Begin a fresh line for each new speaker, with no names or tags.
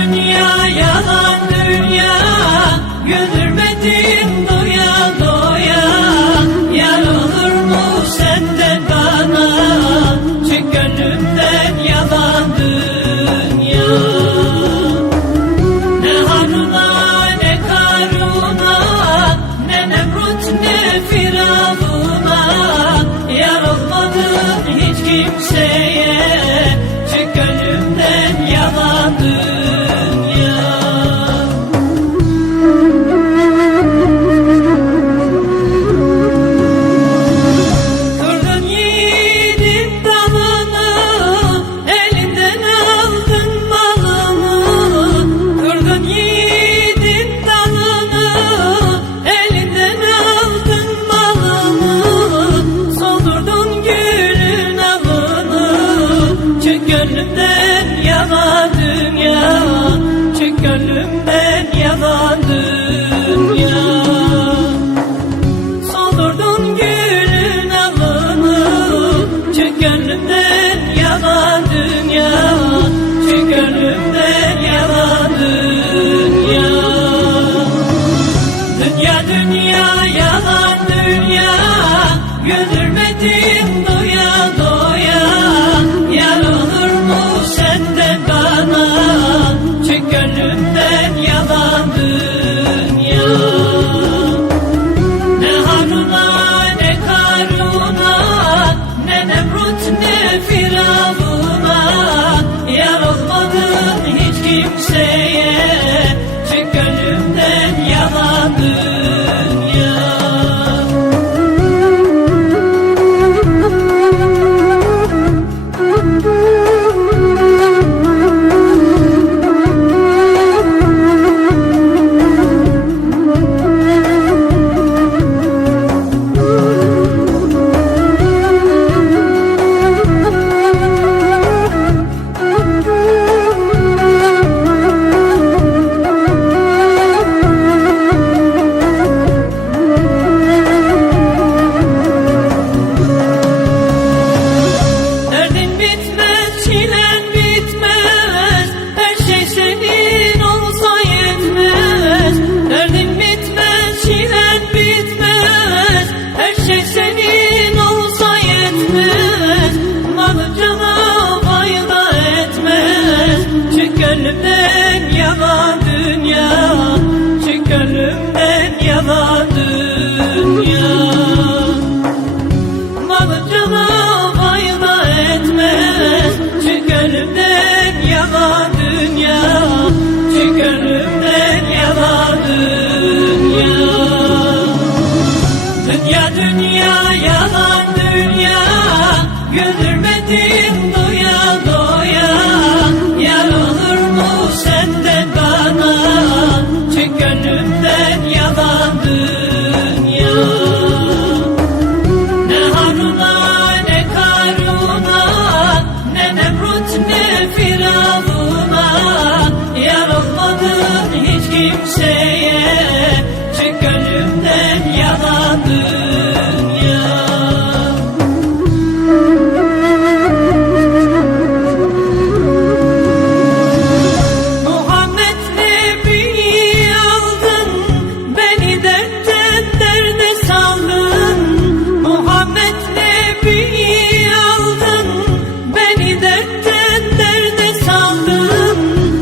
dünya yalan dünya. Güldürmedin doya doya. Yar olur mu senden bana? Çık gönlümden yalan dünya. Ne Harun'a ne Karun'a. Ne Nemrut ne Firavun'a. Yar olmadın hiç kimseye. Çık gönlümden
görmedim daha.